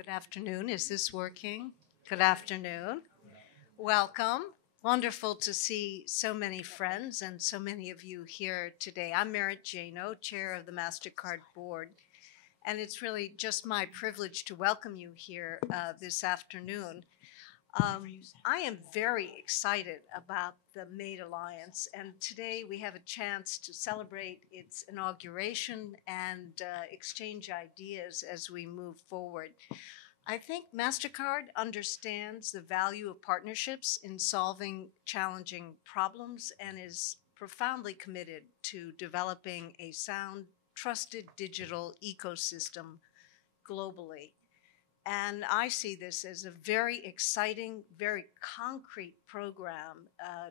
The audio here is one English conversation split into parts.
Good afternoon. Is this working? Good afternoon. Welcome. Wonderful to see so many friends and so many of you here today. I'm Merit Jano, chair of the Mastercard board, and it's really just my privilege to welcome you here this afternoon. I am very excited about the MADE Alliance, and today we have a chance to celebrate its inauguration and exchange ideas as we move forward. I think MasterCard understands the value of partnerships in solving challenging problems and is profoundly committed to developing a sound, trusted digital ecosystem globally. And I see this as a very exciting, very concrete program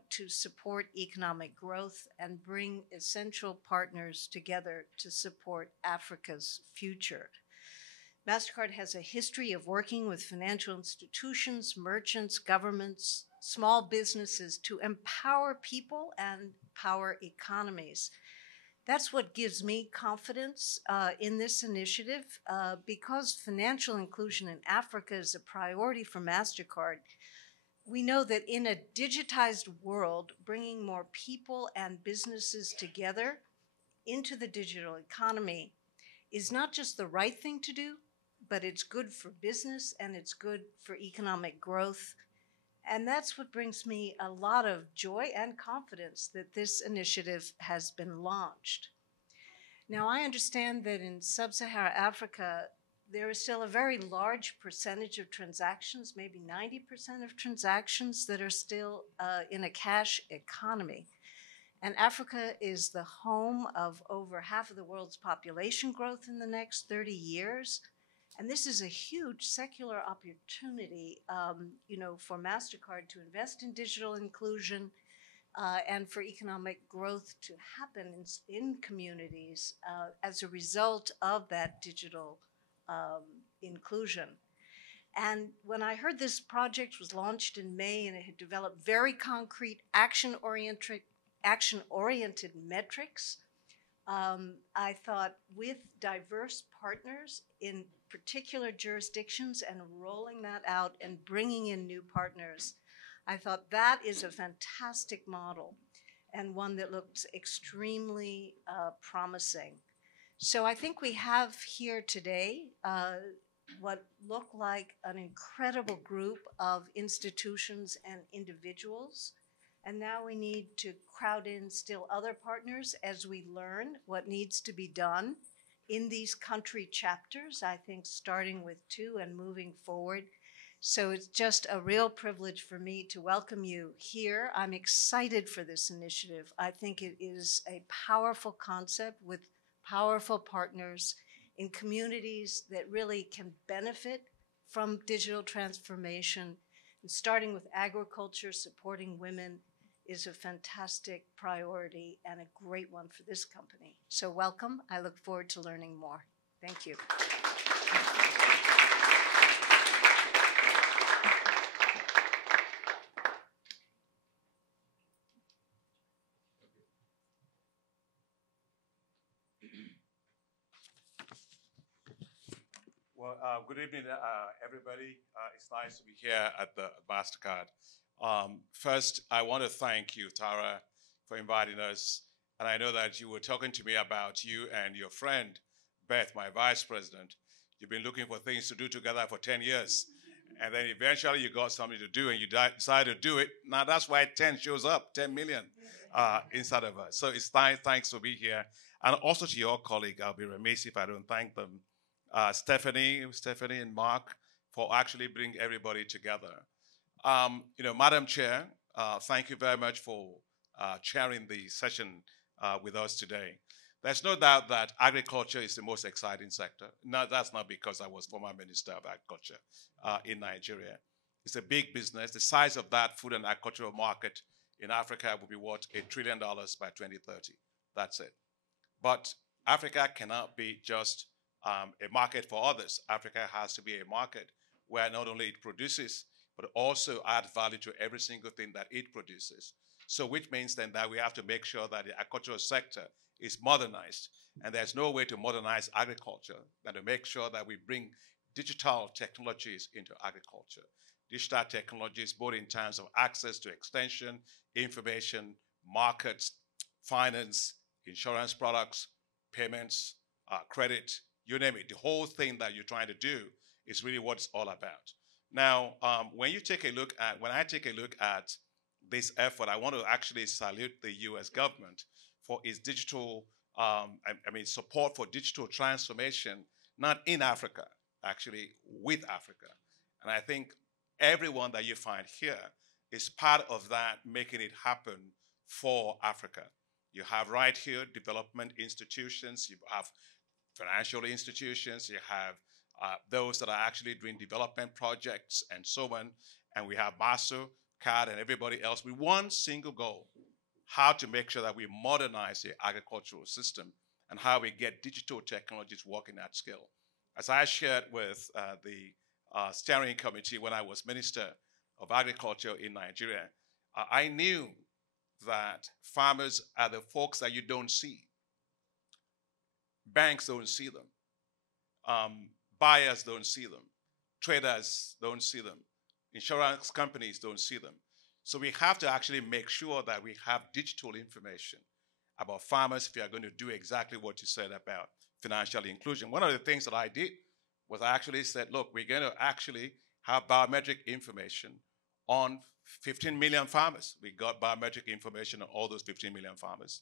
to support economic growth and bring essential partners together to support Africa's future. MasterCard has a history of working with financial institutions, merchants, governments, small businesses to empower people and power economies. That's what gives me confidence in this initiative because financial inclusion in Africa is a priority for MasterCard. We know that in a digitized world, bringing more people and businesses together into the digital economy is not just the right thing to do, but it's good for business and it's good for economic growth. And that's what brings me a lot of joy and confidence that this initiative has been launched. Now, I understand that in sub-Saharan Africa, there is still a very large percentage of transactions, maybe 90% of transactions that are still in a cash economy. And Africa is the home of over half of the world's population growth in the next 30 years. And this is a huge secular opportunity, for MasterCard to invest in digital inclusion and for economic growth to happen in communities as a result of that digital inclusion. And when I heard this project was launched in May and it had developed very concrete action-oriented metrics, I thought with diverse partners in particular jurisdictions and rolling that out and bringing in new partners, I thought that is a fantastic model and one that looks extremely promising. So I think we have here today what look like an incredible group of institutions and individuals. And now we need to crowd in still other partners as we learn what needs to be done in these country chapters, I think starting with 2 and moving forward. So it's just a real privilege for me to welcome you here. I'm excited for this initiative. I think it is a powerful concept with powerful partners in communities that really can benefit from digital transformation. And starting with agriculture, supporting women is a fantastic priority and a great one for this company. So welcome. I look forward to learning more. Thank you. Well, good evening, everybody. It's nice to be here at the Mastercard. First, I want to thank you, Tara, for inviting us. And I know that you were talking to me about you and your friend, Beth, my vice president. You've been looking for things to do together for 10 years. And then eventually you got something to do and you decided to do it. Now that's why 10 shows up, 10 million inside of us. So it's thanks for being here. And also to your colleague, I'll be remiss if I don't thank them. Stephanie and Mark for actually bringing everybody together. Madam Chair, thank you very much for chairing the session with us today. There's no doubt that agriculture is the most exciting sector. No, that's not because I was former Minister of Agriculture in Nigeria. It's a big business. The size of that food and agricultural market in Africa will be worth $1 trillion by 2030. That's it. But Africa cannot be just a market for others. Africa has to be a market where not only it produces, but also add value to every single thing that it produces. So which means then that we have to make sure that the agricultural sector is modernized. And there's no way to modernize agriculture than to make sure that we bring digital technologies into agriculture. Digital technologies, both in terms of access to extension, information, markets, finance, insurance products, payments, credit, you name it. The whole thing that you're trying to do is really what it's all about. Now, when I take a look at this effort, I want to actually salute the U.S. government for its digital, support for digital transformation, not in Africa, actually with Africa. And I think everyone that you find here is part of that, making it happen for Africa. You have right here development institutions, you have financial institutions, you have those that are actually doing development projects and so on, and we have Mastercard and everybody else with one single goal: how to make sure that we modernize the agricultural system and how we get digital technologies working at scale. As I shared with the steering committee when I was Minister of Agriculture in Nigeria, I knew that farmers are the folks that you don't see. Banks don't see them. Buyers don't see them. Traders don't see them. Insurance companies don't see them. So we have to actually make sure that we have digital information about farmers if we are going to do exactly what you said about financial inclusion. One of the things that I did was I actually said, look, we're going to actually have biometric information on 15 million farmers. We got biometric information on all those 15 million farmers.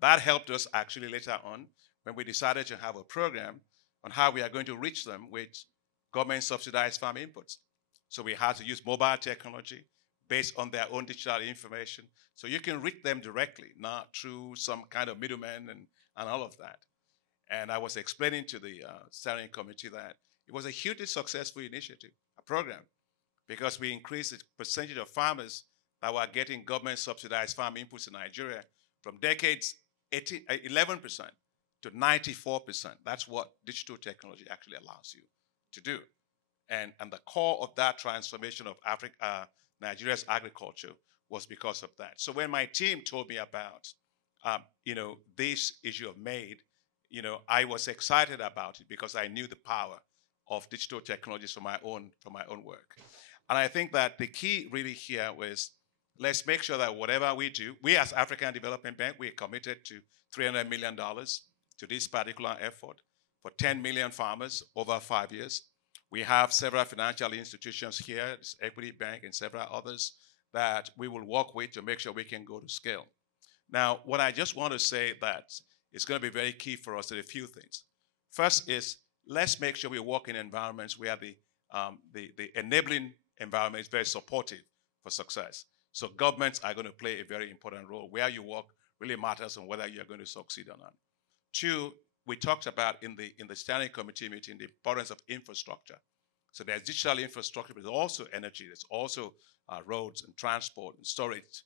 That helped us actually later on when we decided to have a program on how we are going to reach them with government subsidized farm inputs. So we had to use mobile technology based on their own digital information. So you can reach them directly, not through some kind of middleman and all of that. And I was explaining to the steering committee that it was a hugely successful initiative, a program, because we increased the percentage of farmers that were getting government subsidized farm inputs in Nigeria from decades 11% to 94%. That's what digital technology actually allows you to do. And the core of that transformation of Nigeria's agriculture was because of that. So when my team told me about, this issue of MAID, I was excited about it because I knew the power of digital technologies for my own work. And I think that the key really here was, let's make sure that whatever we do, we as African Development Bank, we're committed to $300 million to this particular effort for 10 million farmers over 5 years. We have several financial institutions here, this Equity Bank and several others that we will work with to make sure we can go to scale. Now, what I just want to say that is going to be very key for us are a few things. First is, let's make sure we work in environments where the enabling environment is very supportive for success. So governments are going to play a very important role. Where you work really matters on whether you're going to succeed or not. Two, we talked about in the steering committee meeting the importance of infrastructure. So there's digital infrastructure, but there's also energy. There's also roads and transport and storage,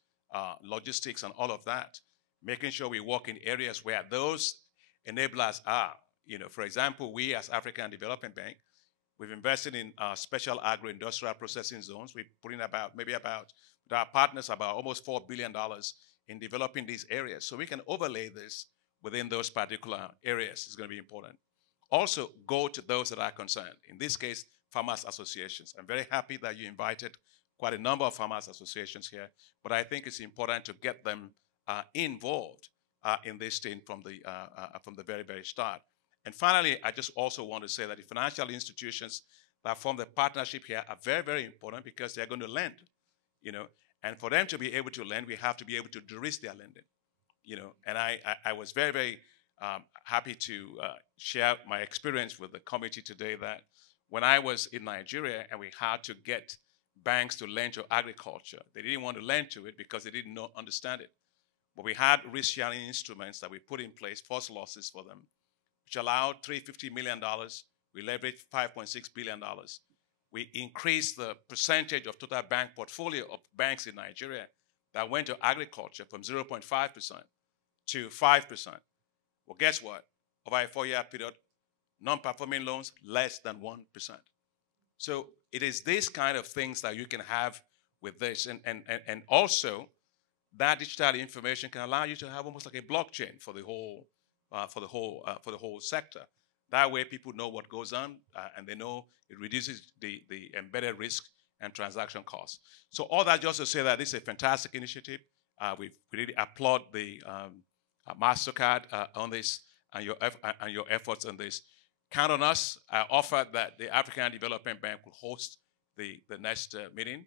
logistics and all of that. Making sure we work in areas where those enablers are. For example, we as African Development Bank, we've invested in special agro-industrial processing zones. We're putting with our partners, about almost $4 billion in developing these areas. So we can overlay this within those particular areas. It's going to be important. Also, go to those that are concerned. In this case, farmers associations. I'm very happy that you invited quite a number of farmers associations here, but I think it's important to get them involved in this thing from the very, very start. And finally, I just also want to say that the financial institutions that form the partnership here are very, very important because they're going to lend, and for them to be able to lend, we have to be able to de-risk their lending, and I was very, very happy to share my experience with the committee today that when I was in Nigeria and we had to get banks to lend to agriculture, they didn't want to lend to it because they didn't understand it. But we had risk-sharing instruments that we put in place, first losses for them, which allowed $350 million. We leveraged $5.6 billion. We increased the percentage of total bank portfolio of banks in Nigeria that went to agriculture from 0.5% to 5%. Well, guess what? Over a 4-year period, non-performing loans, less than 1%. So it is this kind of things that you can have with this. And also, that digital information can allow you to have almost like a blockchain for the whole sector. That way people know what goes on and they know it reduces the embedded risk and transaction costs. So all that just to say that this is a fantastic initiative. We really applaud the Mastercard on this and your efforts on this. Count on us. I offer that the African Development Bank will host the next meeting.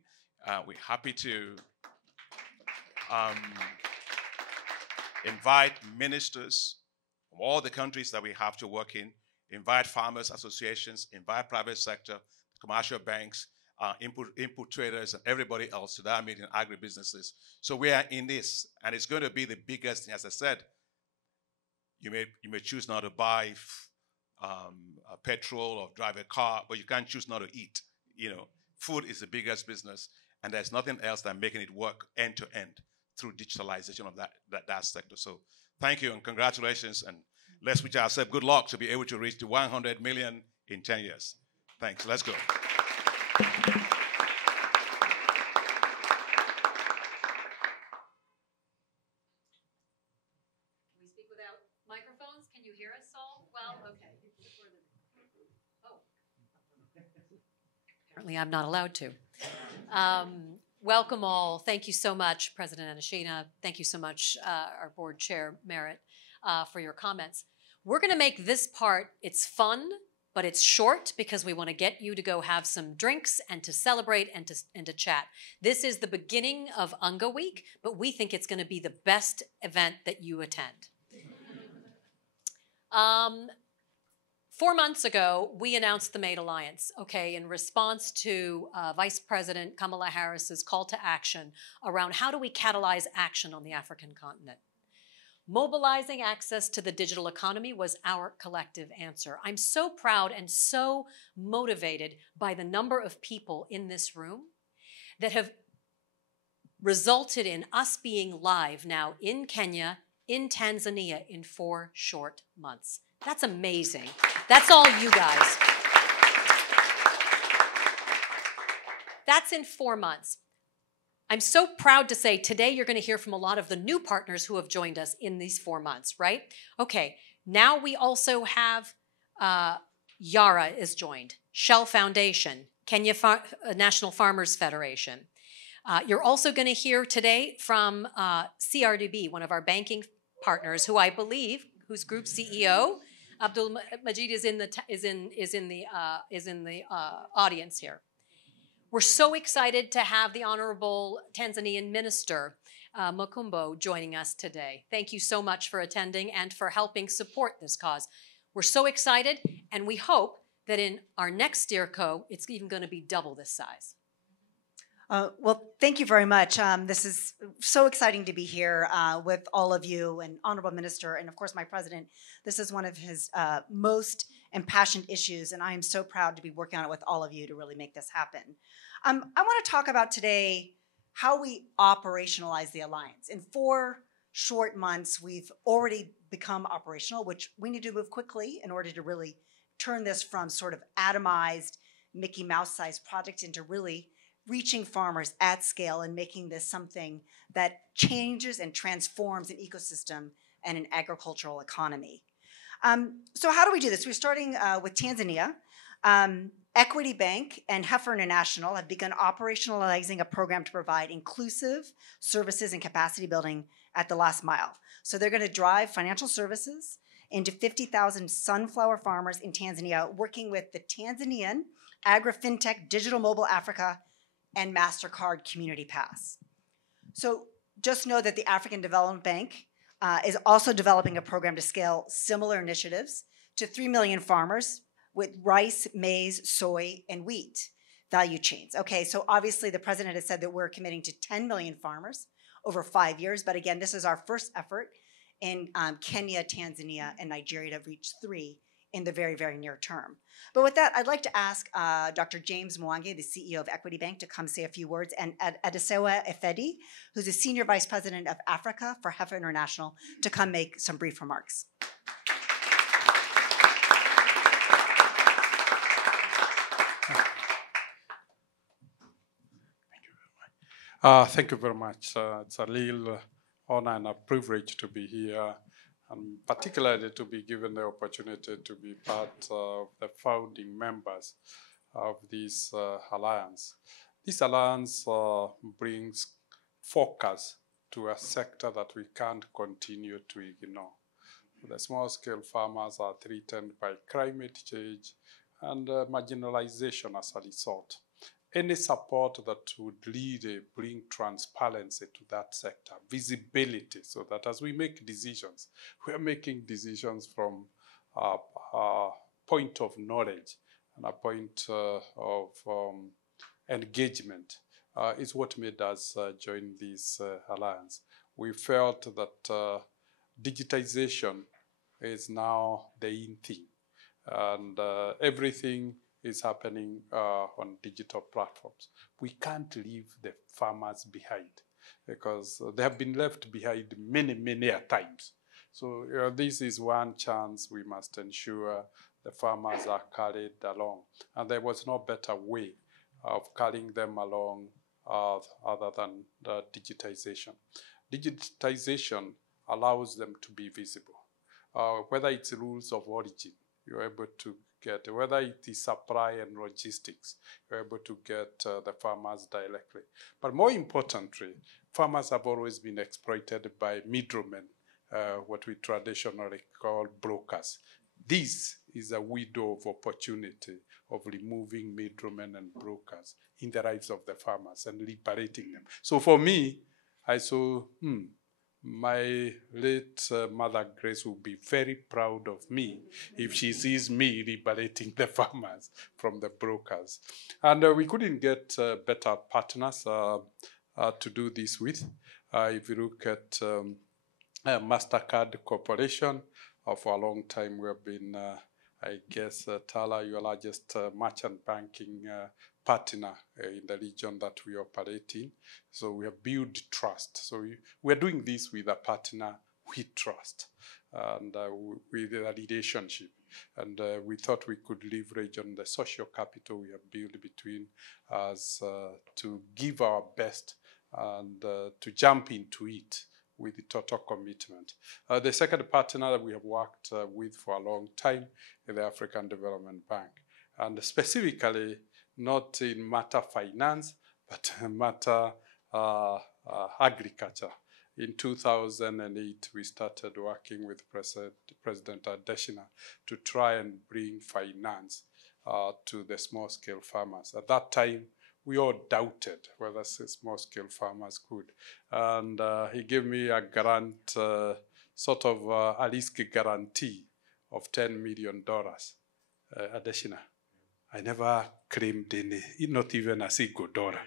We're happy to invite ministers from all the countries that we have to work in, invite farmers associations, invite private sector, commercial banks, input traders, and everybody else to that meeting, agribusinesses. So we are in this, and it's going to be the biggest thing. As I said, you may choose not to buy petrol or drive a car, but you can't choose not to eat. Food is the biggest business, and there's nothing else than making it work end to end through digitalization of that sector. So thank you and congratulations, and let's wish ourselves good luck to be able to reach the 100 million in 10 years. Thanks. Let's go. Microphones? Can you hear us all? Well, okay. Oh. Apparently I'm not allowed to. Welcome all. Thank you so much, President Anashina. Thank you so much, our board chair, Merritt, for your comments. We're going to make this part, it's fun, but it's short because we want to get you to go have some drinks and to celebrate and to chat. This is the beginning of UNGA Week, but we think it's going to be the best event that you attend. 4 months ago, we announced the MADE Alliance, okay, in response to Vice President Kamala Harris's call to action around how do we catalyze action on the African continent. Mobilizing access to the digital economy was our collective answer. I'm so proud and so motivated by the number of people in this room that have resulted in us being live now in Kenya, in Tanzania in 4 short months. That's amazing. That's all you guys. That's in 4 months. I'm so proud to say today you're going to hear from a lot of the new partners who have joined us in these 4 months, right? Okay, now we also have Yara is joined, Shell Foundation, Kenya National Farmers Federation. You're also going to hear today from CRDB, one of our banking partners, who I believe, whose group CEO, Abdul Majid, is in the audience here. We're so excited to have the Honorable Tanzanian Minister, Makumbo, joining us today. Thank you so much for attending and for helping support this cause. We're so excited, and we hope that in our next SteerCo, it's even going to be double this size. Well, thank you very much. This is so exciting to be here with all of you and Honorable Minister and, of course, my president. This is one of his most impassioned issues, and I am so proud to be working on it with all of you to really make this happen. I want to talk about today how we operationalize the alliance. In 4 short months, we've already become operational, which we need to move quickly in order to really turn this from sort of atomized Mickey Mouse-sized project into really reaching farmers at scale and making this something that changes and transforms an ecosystem and an agricultural economy. So how do we do this? We're starting with Tanzania. Equity Bank and Heifer International have begun operationalizing a program to provide inclusive services and capacity building at the last mile. So they're going to drive financial services into 50,000 sunflower farmers in Tanzania, working with the Tanzanian Agri-FinTech Digital Mobile Africa and Mastercard Community Pass. So just know that the African Development Bank is also developing a program to scale similar initiatives to 3 million farmers with rice, maize, soy, and wheat value chains. Okay, so obviously the president has said that we're committing to 10 million farmers over 5 years, but again, this is our first effort in Kenya, Tanzania, and Nigeria to reach 3 in the very, very near term. But with that, I'd like to ask Dr. James Mwangi, the CEO of Equity Bank, to come say a few words, and Adesewa Efedi, who's the Senior Vice President of Africa for Heifer International, to come make some brief remarks. Thank you very much. It's a real honor and a privilege to be here and particularly to be given the opportunity to be part of the founding members of this alliance. This alliance brings focus to a sector that we can't continue to ignore. The small-scale farmers are threatened by climate change and marginalization as a result. Any support that would bring transparency to that sector, visibility, so that as we make decisions, we are making decisions from a point of knowledge and a point of engagement, is what made us join this alliance. We felt that digitization is now the in thing, and everything is happening on digital platforms. We can't leave the farmers behind because they have been left behind many, many a times. So this is one chance we must ensure the farmers are carried along. And there was no better way of carrying them along other than digitization. Digitization allows them to be visible. Whether it's rules of origin, you're able to get, whether it is supply and logistics, you're able to get the farmers directly. But more importantly, farmers have always been exploited by middlemen, what we traditionally call brokers. This is a window of opportunity of removing middlemen and brokers in the lives of the farmers and liberating them. So for me, I saw, my late Mother Grace will be very proud of me if she sees me liberating the farmers from the brokers. And we couldn't get better partners to do this with. If you look at Mastercard Corporation, for a long time we have been, I guess, Tala, your largest merchant banking partner in the region that we operate in. So we have built trust. So we're doing this with a partner we trust and with a relationship. And we thought we could leverage on the social capital we have built between us to give our best and to jump into it with the total commitment. The second partner that we have worked with for a long time is the African Development Bank. And specifically, not in matter finance, but matter agriculture. In 2008, we started working with President Adesina to try and bring finance to the small-scale farmers. At that time, we all doubted whether small-scale farmers could. And he gave me a grant, sort of a risk guarantee of $10 million, Adesina. I never claimed any, not even a single dollar.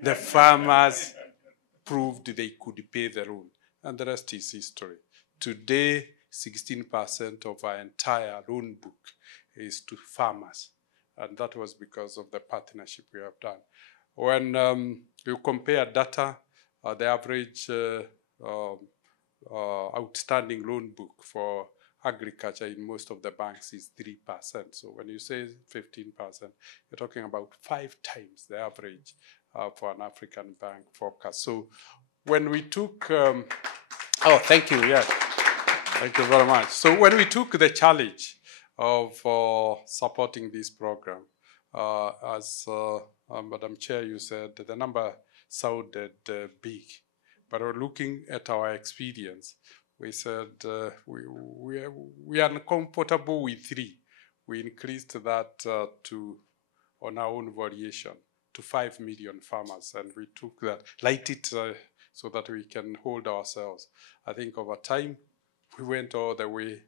The farmers proved they could pay the loan, and the rest is history. Today, 16% of our entire loan book is to farmers, and that was because of the partnership we have done. When you compare data, the average outstanding loan book for agriculture in most of the banks is 3%. So when you say 15%, you're talking about 5 times the average for an African bank forecast. So when we took, oh, thank you, yes. Thank you very much. So when we took the challenge of supporting this program, as Madam Chair, you said the number sounded big, but looking at our experience, we said we are uncomfortable with 3. We increased that to, on our own variation, to 5 million farmers, and we took that, light it so that we can hold ourselves. I think over time, we went all the way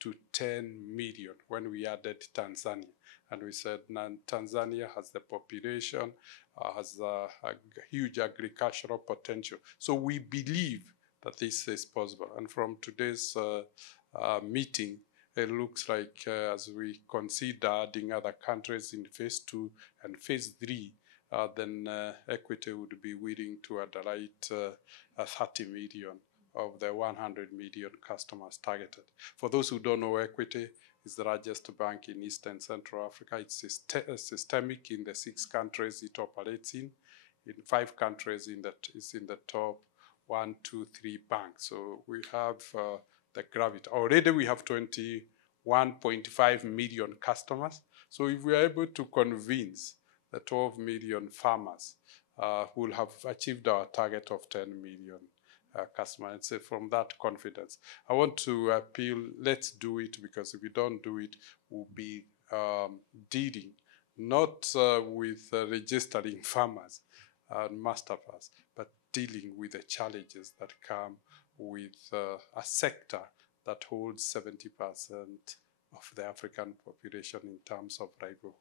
to 10 million when we added Tanzania. And we said, Tanzania has the population, has a huge agricultural potential. So we believe that this is possible. And from today's meeting, it looks like as we consider adding other countries in phase 2 and phase 3, then Equity would be willing to underwrite 30 million of the 100 million customers targeted. For those who don't know, Equity is the largest bank in East and Central Africa. It's systemic in the 6 countries it operates in. In 5 countries, it's in the top 1, 2, 3 banks. So we have the gravity. Already we have 21.5 million customers. So if we are able to convince the 12 million farmers, we'll have achieved our target of 10 million customers. And so from that confidence, I want to appeal, let's do it, because if we don't do it, we'll be dealing not with registering farmers and mastercards, but dealing with the challenges that come with a sector that holds 70% of the African population in terms of livelihood.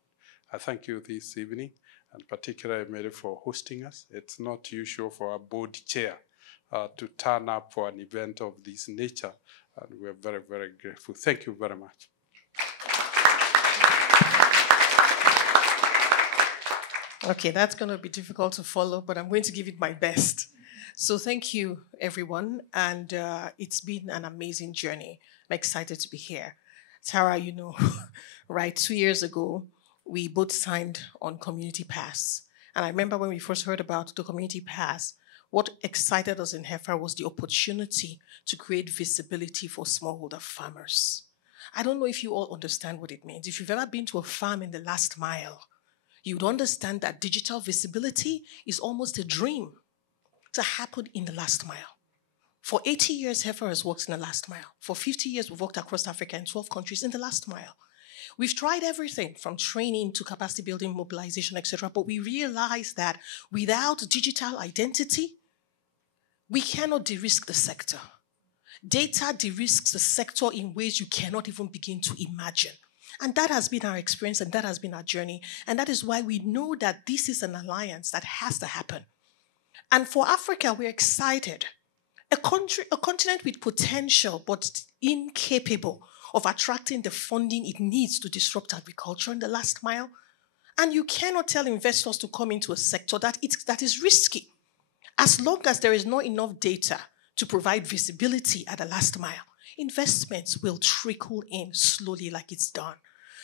I thank you this evening, and particularly Mary for hosting us. It's not usual for a board chair to turn up for an event of this nature, and we're very, very grateful. Thank you very much. Okay, that's going to be difficult to follow, but I'm going to give it my best. So thank you, everyone, and it's been an amazing journey. I'm excited to be here. Tara, you know, right, 2 years ago, we both signed on Community Pass. And I remember when we first heard about the Community Pass, what excited us in Heifer was the opportunity to create visibility for smallholder farmers. I don't know if you all understand what it means. If you've ever been to a farm in the last mile, you'd understand that digital visibility is almost a dream to happen in the last mile. For 80 years, Heifer has worked in the last mile. For 50 years, we've worked across Africa in 12 countries in the last mile. We've tried everything from training to capacity building, mobilization, etc. But we realized that without digital identity, we cannot de-risk the sector. Data de-risks the sector in ways you cannot even begin to imagine. And that has been our experience, and that has been our journey. And that is why we know that this is an alliance that has to happen. And for Africa, we're excited. A continent with potential, but incapable of attracting the funding it needs to disrupt agriculture in the last mile. And you cannot tell investors to come into a sector that is risky. As long as there is not enough data to provide visibility at the last mile, investments will trickle in slowly like it's done.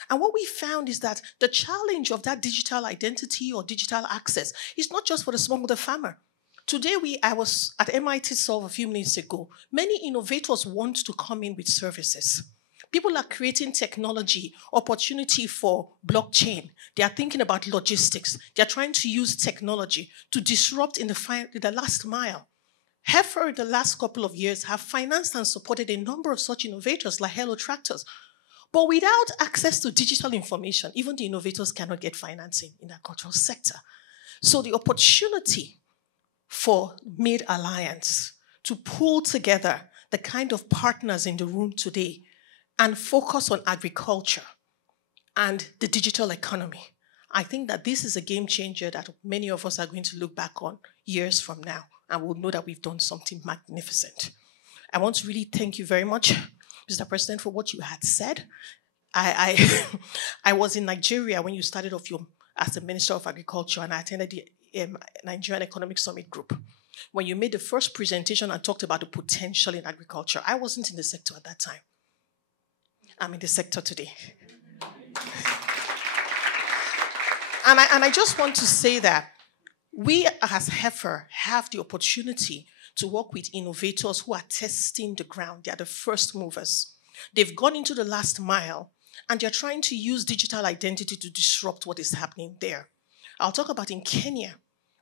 And what we found is that the challenge of that digital identity or digital access is not just for the smallholder farmer. Today, I was at MIT Solve a few minutes ago. Many innovators want to come in with services. People are creating technology, opportunity for blockchain. They are thinking about logistics. They are trying to use technology to disrupt in the last mile. Heifer, in the last couple of years, have financed and supported a number of such innovators like Hello Tractors. But without access to digital information, even the innovators cannot get financing in the agricultural sector. So the opportunity for Made Alliance to pull together the kind of partners in the room today and focus on agriculture and the digital economy. I think that this is a game changer that many of us are going to look back on years from now, and we'll know that we've done something magnificent. I want to really thank you very much, Mr. President, for what you had said. I was in Nigeria when you started off as the Minister of Agriculture, and I attended the Nigerian Economic Summit Group. When you made the first presentation and talked about the potential in agriculture, I wasn't in the sector at that time. I'm in the sector today. And I just want to say that we as Heifer have the opportunity to work with innovators who are testing the ground. They are the first movers. They've gone into the last mile, and they're trying to use digital identity to disrupt what is happening there. I'll talk about in Kenya.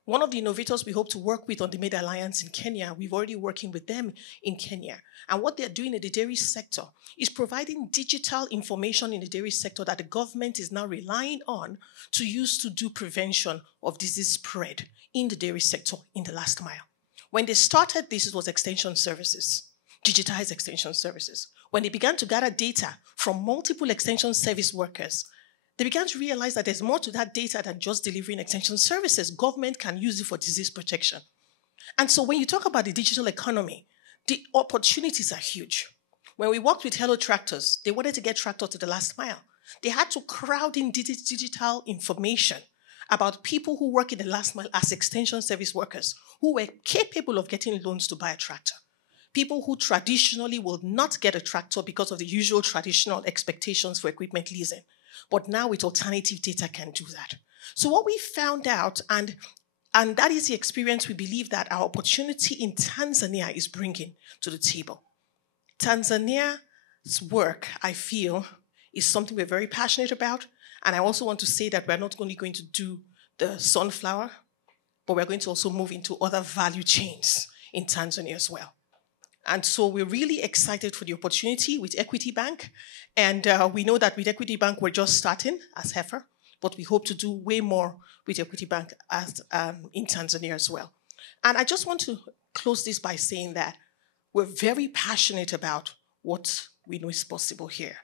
One of the innovators we hope to work with on the Made Alliance in Kenya, we've already working with them in Kenya. And what they're doing in the dairy sector is providing digital information in the dairy sector that the government is now relying on to use to do prevention of disease spread in the dairy sector in the last mile. When they started this, it was extension services, digitized extension services. When they began to gather data from multiple extension service workers, they began to realize that there's more to that data than just delivering extension services. Government can use it for disease protection. And so when you talk about the digital economy, the opportunities are huge. When we worked with Hello Tractors, they wanted to get tractors to the last mile. They had to crowd in digital information about people who work in the last mile as extension service workers who were capable of getting loans to buy a tractor. People who traditionally will not get a tractor because of the usual traditional expectations for equipment leasing. But now with alternative data can do that. So what we found out, and that is the experience we believe that our opportunity in Tanzania is bringing to the table. Tanzania's work, I feel, is something we're very passionate about. And I also want to say that we're not only going to do the sunflower, but we're going to also move into other value chains in Tanzania as well. And so we're really excited for the opportunity with Equity Bank. And we know that with Equity Bank, we're just starting as Heifer, but we hope to do way more with Equity Bank as, in Tanzania as well. And I just want to close this by saying that we're very passionate about what we know is possible here.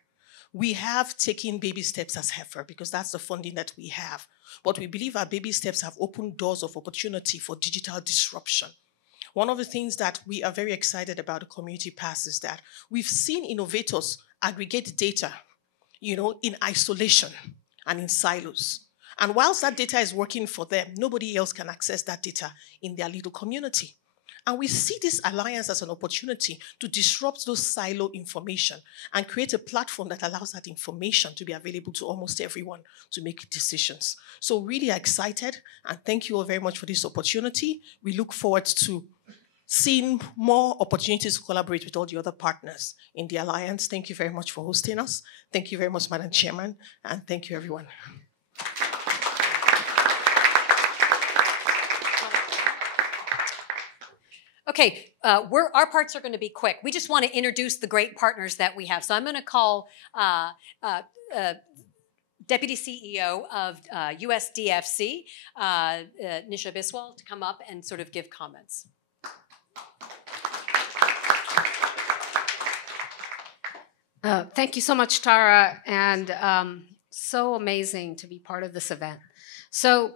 We have taken baby steps as Heifer because that's the funding that we have. But we believe our baby steps have opened doors of opportunity for digital disruption. One of the things that we are very excited about the Community Pass is that we've seen innovators aggregate data, in isolation and in silos. And whilst that data is working for them, nobody else can access that data in their little community. And we see this alliance as an opportunity to disrupt those silo information and create a platform that allows that information to be available to almost everyone to make decisions. So really excited, and thank you all very much for this opportunity. We look forward to seeing more opportunities to collaborate with all the other partners in the alliance. Thank you very much for hosting us. Thank you very much, Madam Chairman, and thank you, everyone. Okay, our parts are going to be quick. We just want to introduce the great partners that we have. So I'm going to call Deputy CEO of USDFC, Nisha Biswal, to come up and sort of give comments. Thank you so much, Tara, and so amazing to be part of this event. So,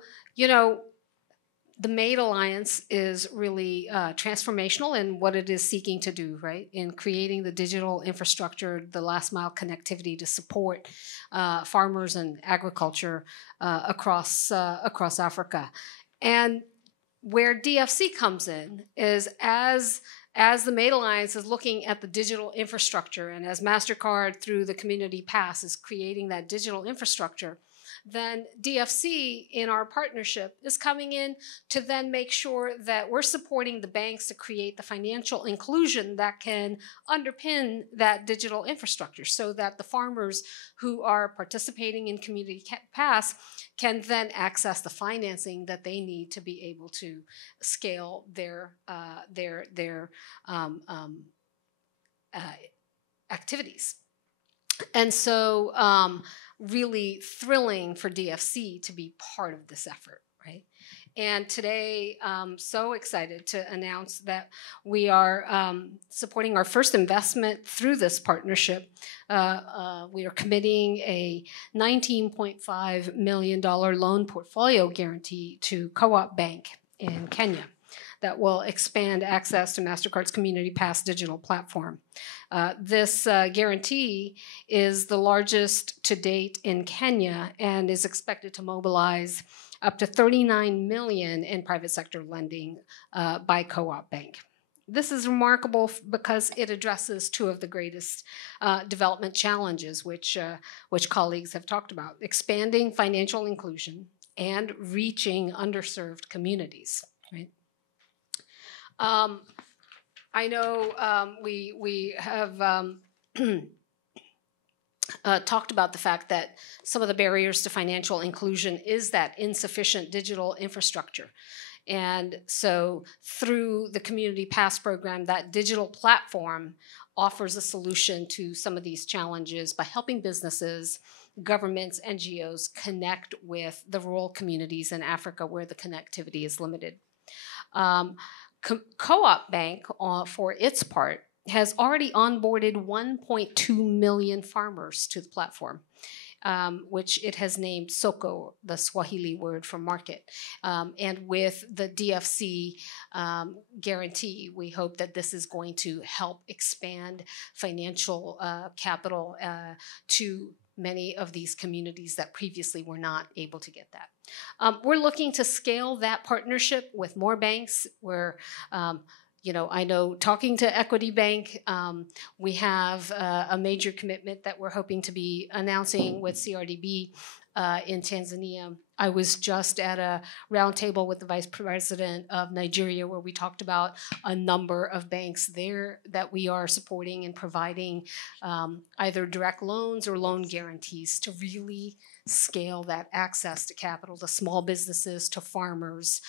the MAID Alliance is really transformational in what it is seeking to do, right? In creating the digital infrastructure, the last mile connectivity to support farmers and agriculture across Africa. And where DFC comes in is as the MAID Alliance is looking at the digital infrastructure, and as Mastercard through the Community Pass is creating that digital infrastructure, then DFC in our partnership is coming in to then make sure that we're supporting the banks to create the financial inclusion that can underpin that digital infrastructure so that the farmers who are participating in Community Pass can then access the financing that they need to be able to scale their activities. And so really thrilling for DFC to be part of this effort, right? And today, I'm so excited to announce that we are supporting our first investment through this partnership. We are committing a $19.5 million loan portfolio guarantee to Co-op Bank in Kenya that will expand access to Mastercard's Community Pass digital platform. This guarantee is the largest to date in Kenya and is expected to mobilize up to $39 million in private sector lending by Co-op Bank. This is remarkable because it addresses two of the greatest development challenges which colleagues have talked about: expanding financial inclusion and reaching underserved communities, right? I know we have talked about the fact that some of the barriers to financial inclusion is that insufficient digital infrastructure. And so through the Community Pass program, that digital platform offers a solution to some of these challenges by helping businesses, governments, NGOs connect with the rural communities in Africa where the connectivity is limited. Co-op Bank, for its part, has already onboarded 1.2 million farmers to the platform, which it has named Soko, the Swahili word for market. And with the DFC guarantee, we hope that this is going to help expand financial capital to many of these communities that previously were not able to get that. We're looking to scale that partnership with more banks. We're, I know talking to Equity Bank, we have a major commitment that we're hoping to be announcing with CRDB in Tanzania. I was just at a roundtable with the Vice President of Nigeria where we talked about a number of banks there that we are supporting and providing either direct loans or loan guarantees to really scale that access to capital to small businesses, to farmers,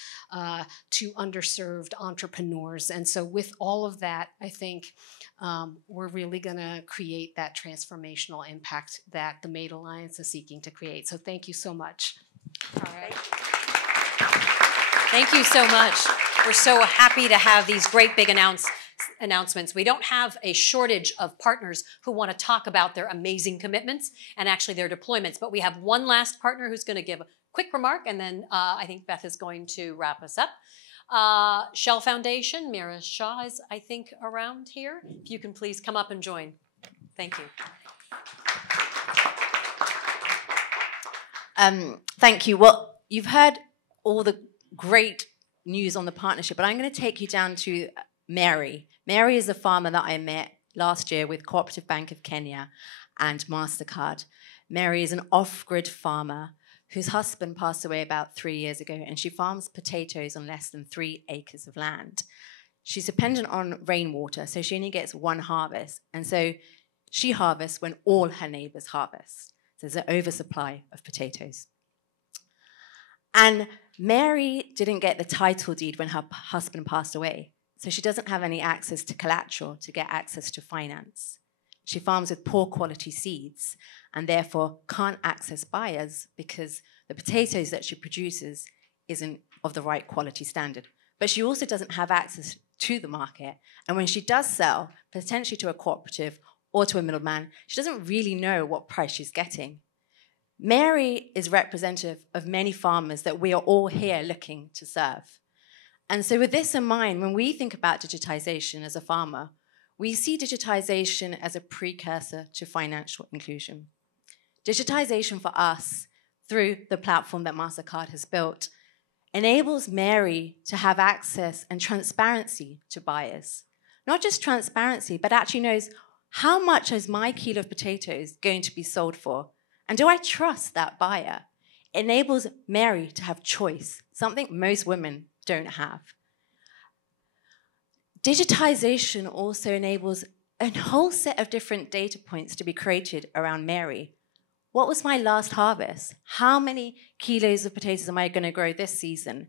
to underserved entrepreneurs. And so with all of that, I think we're really going to create that transformational impact that the MADE Alliance is seeking to create. So thank you so much. All right. Thank you so much. We're so happy to have these great big announcements. We don't have a shortage of partners who want to talk about their amazing commitments and actually their deployments, but we have one last partner who's going to give a quick remark, and then I think Beth is going to wrap us up. Shell Foundation, Mira Shah is, I think, around here. If you can please come up and join. Thank you. Thank you. Well, you've heard all the great news on the partnership, but I'm going to take you down to Mary. Mary is a farmer that I met last year with Cooperative Bank of Kenya and Mastercard. Mary is an off-grid farmer whose husband passed away about 3 years ago, and she farms potatoes on less than 3 acres of land. She's dependent on rainwater, so she only gets one harvest, and so she harvests when all her neighbors harvest. So there's an oversupply of potatoes. And Mary didn't get the title deed when her husband passed away, so she doesn't have any access to collateral to get access to finance. She farms with poor quality seeds and therefore can't access buyers because the potatoes that she produces isn't of the right quality standard. But she also doesn't have access to the market. And when she does sell, potentially to a cooperative or to a middleman, she doesn't really know what price she's getting. Mary is representative of many farmers that we are all here looking to serve. And so with this in mind, when we think about digitization as a farmer, we see digitization as a precursor to financial inclusion. Digitization for us, through the platform that Mastercard has built, enables Mary to have access and transparency to buyers. Not just transparency, but actually knows how much is my kilo of potatoes going to be sold for? And do I trust that buyer? It enables Mary to have choice, something most women don't have. Digitization also enables a whole set of different data points to be created around Mary. What was my last harvest? How many kilos of potatoes am I going to grow this season?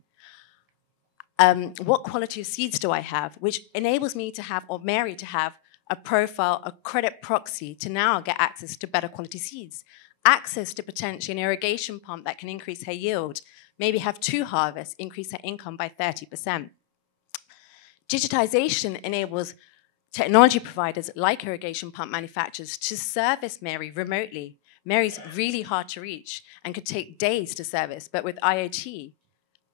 What quality of seeds do I have? Which enables me to have, or Mary to have, a profile, a credit proxy to now get access to better quality seeds, access to potentially an irrigation pump that can increase her yield, maybe have 2 harvests, increase her income by 30%. Digitization enables technology providers like irrigation pump manufacturers to service Mary remotely. Mary's really hard to reach and could take days to service, but with IoT,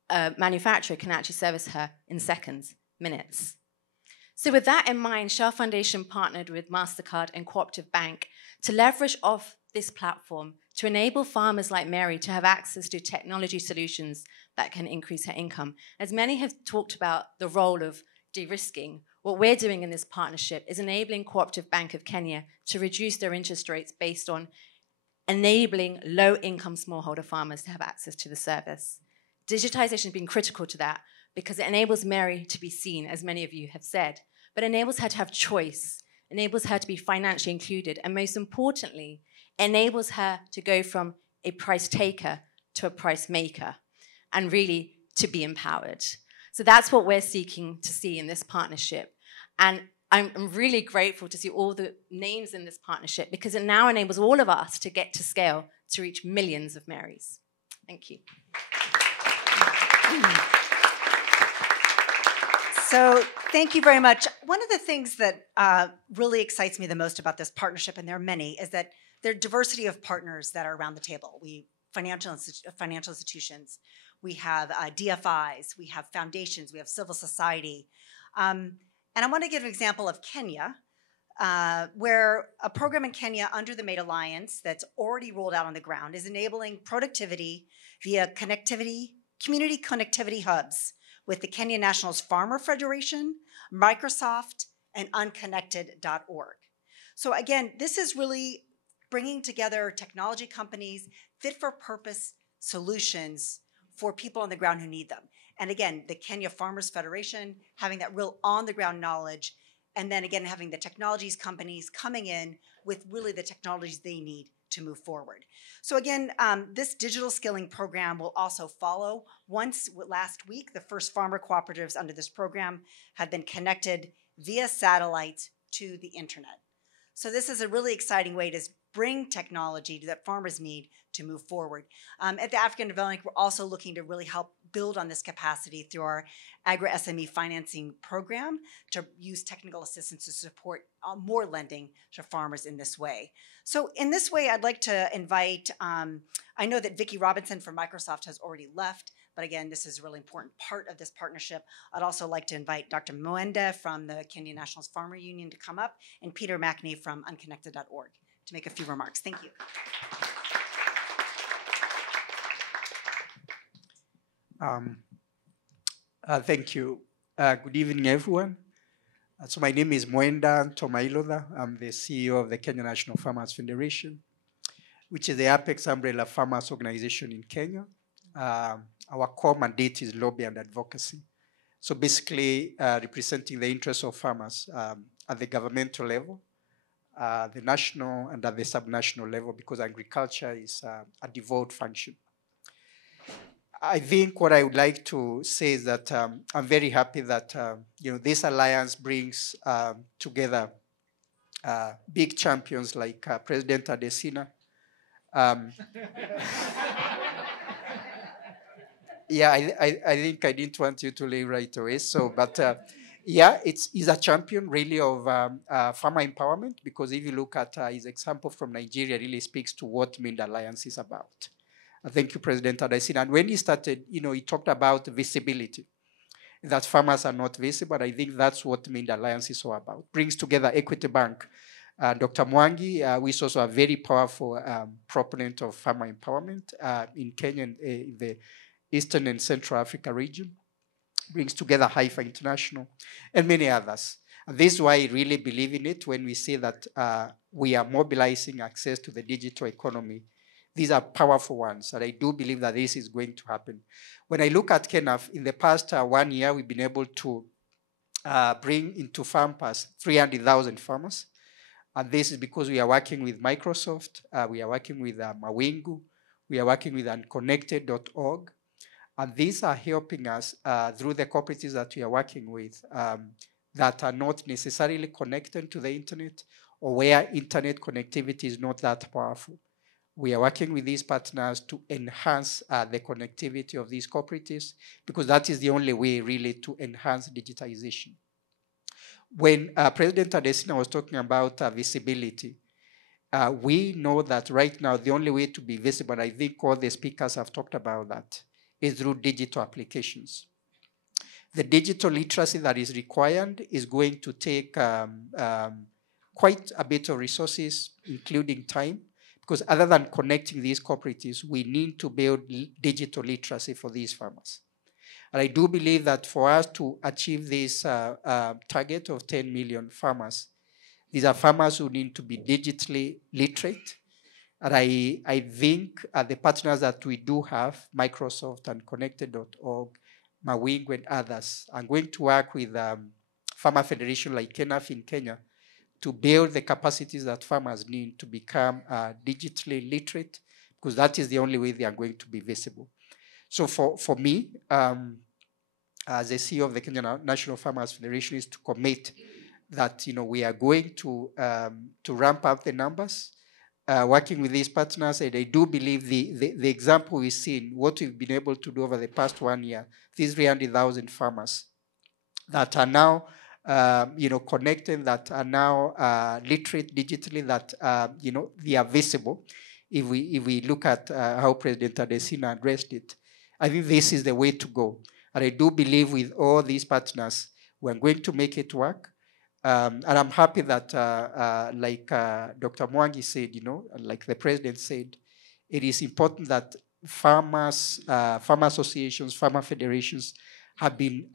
a manufacturer can actually service her in seconds, minutes. So with that in mind, Shell Foundation partnered with Mastercard and Cooperative Bank to leverage off this platform to enable farmers like Mary to have access to technology solutions that can increase her income. As many have talked about the role of de-risking, what we're doing in this partnership is enabling Cooperative Bank of Kenya to reduce their interest rates based on enabling low-income smallholder farmers to have access to the service. Digitization has been critical to that because it enables Mary to be seen, as many of you have said, but enables her to have choice, enables her to be financially included, and most importantly, enables her to go from a price taker to a price maker, and really to be empowered. So that's what we're seeking to see in this partnership. And I'm really grateful to see all the names in this partnership because it now enables all of us to get to scale to reach millions of Marys. Thank you. So thank you very much. One of the things that really excites me the most about this partnership, and there are many, is that there are diversity of partners that are around the table. Financial institutions, we have DFIs, we have foundations, we have civil society. And I want to give an example of Kenya, where a program in Kenya under the MADE Alliance that's already rolled out on the ground is enabling productivity via community connectivity hubs with the Kenya Nationals Farmer Federation, Microsoft, and unconnected.org. So again, this is really bringing together technology companies, fit for purpose solutions for people on the ground who need them. And again, the Kenya Farmers Federation having that real on the ground knowledge, and then again, having the technologies companies coming in with really the technologies they need to move forward. So again, this digital skilling program will also follow. Last week, the first farmer cooperatives under this program had been connected via satellite to the internet. So this is a really exciting way to bring technology that farmers need to move forward. At the African Development, we're also looking to really help build on this capacity through our agri-SME financing program to use technical assistance to support more lending to farmers in this way. So in this way, I'd like to invite, I know that Vicki Robinson from Microsoft has already left, but again, this is a really important part of this partnership. I'd also like to invite Dr. Mwende from the Kenya National Farmer Union to come up, and Peter McNey from unconnected.org to make a few remarks. Thank you. Thank you. Good evening, everyone. So my name is Mwenda Tomailoda. I'm the CEO of the Kenya National Farmers Federation, which is the apex umbrella farmers organization in Kenya. Our core mandate is lobby and advocacy. So basically representing the interests of farmers at the governmental level, the national and at the subnational level, because agriculture is a devolved function. I think what I would like to say is that I'm very happy that this alliance brings together big champions like President Adesina. Yeah, I think I didn't want you to leave right away. So, but yeah, he's a champion really of farmer empowerment, because if you look at his example from Nigeria, really speaks to what Mind Alliance is about. Thank you, President Adesina. And when he started, he talked about visibility, that farmers are not visible. I think that's what Mind Alliance is all about. Brings together Equity Bank, Dr. Mwangi, who is also a very powerful proponent of farmer empowerment in Kenya and the Eastern and Central Africa region. Brings together Haifa International and many others. And this is why I really believe in it when we say that we are mobilizing access to the digital economy. These are powerful ones, and I do believe that this is going to happen. When I look at KENAF, in the past 1 year, we've been able to bring into FarmPass 300,000 farmers. And this is because we are working with Microsoft, we are working with Mawingu, we are working with unconnected.org. And these are helping us through the cooperatives that we are working with that are not necessarily connected to the internet, or where internet connectivity is not that powerful. We are working with these partners to enhance the connectivity of these cooperatives, because that is the only way really to enhance digitization. When President Adesina was talking about visibility, we know that right now the only way to be visible, and I think all the speakers have talked about that, is through digital applications. The digital literacy that is required is going to take quite a bit of resources, including time, because other than connecting these cooperatives, we need to build digital literacy for these farmers. And I do believe that for us to achieve this target of 10 million farmers, these are farmers who need to be digitally literate. And I think the partners that we do have, Microsoft and Connected.org, Mawingu and others, are going to work with farmer federation like KENAF in Kenya to build the capacities that farmers need to become digitally literate, because that is the only way they are going to be visible. So for me, as the CEO of the Kenya National Farmers Federation, is to commit that we are going to ramp up the numbers, working with these partners. And I do believe the example we've seen, what we've been able to do over the past 1 year, these 300,000 farmers that are now connected, that are now literate digitally, that they are visible. If we look at how President Adesina addressed it, I think this is the way to go. And I do believe with all these partners, we're going to make it work. And I'm happy that, like Dr. Mwangi said, like the president said, it is important that farmers, farmer associations, farmer federations have been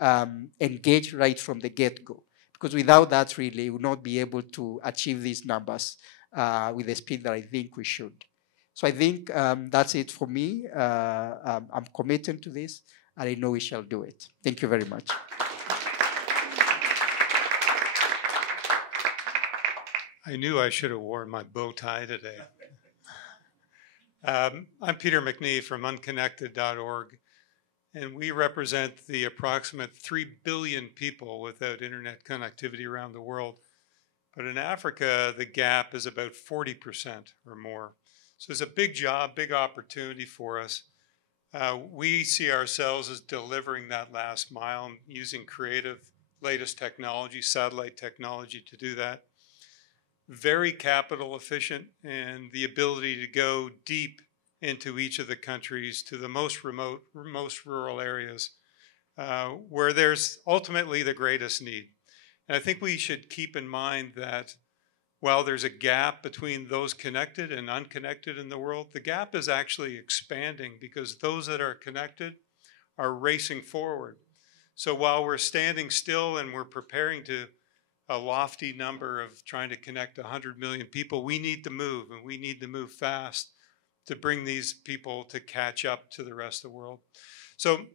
engaged right from the get-go. Because without that, really, we will not be able to achieve these numbers with the speed that I think we should. So I think that's it for me. I'm committed to this, and I know we shall do it. Thank you very much. I knew I should have worn my bow tie today. I'm Peter McNee from unconnected.org, and we represent the approximate 3 billion people without internet connectivity around the world. But in Africa, the gap is about 40% or more. So it's a big job, big opportunity for us. We see ourselves as delivering that last mile and using creative, latest technology, satellite technology to do that. Very capital efficient, and the ability to go deep into each of the countries to the most remote, most rural areas where there's ultimately the greatest need. And I think we should keep in mind that while there's a gap between those connected and unconnected in the world, the gap is actually expanding because those that are connected are racing forward. So while we're standing still and we're preparing to a lofty number of trying to connect 100 million people, we need to move, and we need to move fast to bring these people to catch up to the rest of the world. So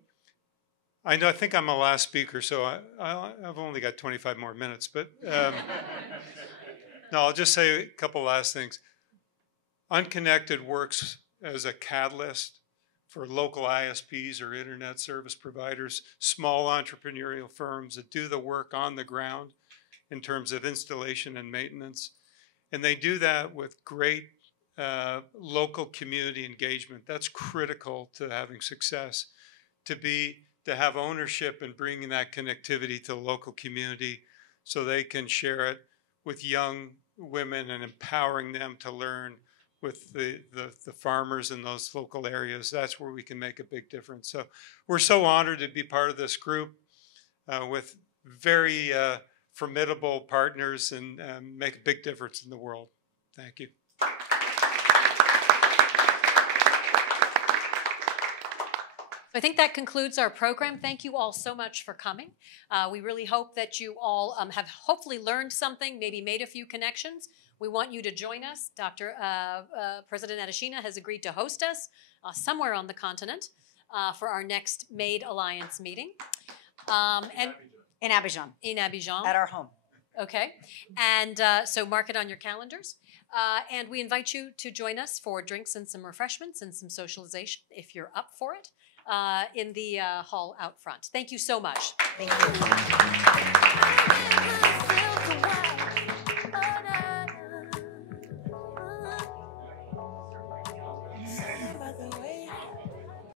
I think I'm a last speaker, so I've only got 25 more minutes, but no, I'll just say a couple last things. Unconnected works as a catalyst for local ISPs or internet service providers, small entrepreneurial firms that do the work on the ground in terms of installation and maintenance. And they do that with great local community engagement. That's critical to having success, to have ownership and bringing that connectivity to the local community so they can share it with young women and empowering them to learn with the farmers in those local areas. That's where we can make a big difference. So we're so honored to be part of this group with very formidable partners and make a big difference in the world. Thank you. I think that concludes our program. Thank you all so much for coming. We really hope that you all have hopefully learned something, maybe made a few connections. We want you to join us. President Adesina has agreed to host us somewhere on the continent for our next MAID Alliance meeting. In Abidjan. In Abidjan. At our home. Okay. And so mark it on your calendars. And we invite you to join us for drinks and some refreshments and some socialization, if you're up for it, in the hall out front. Thank you so much. Thank you.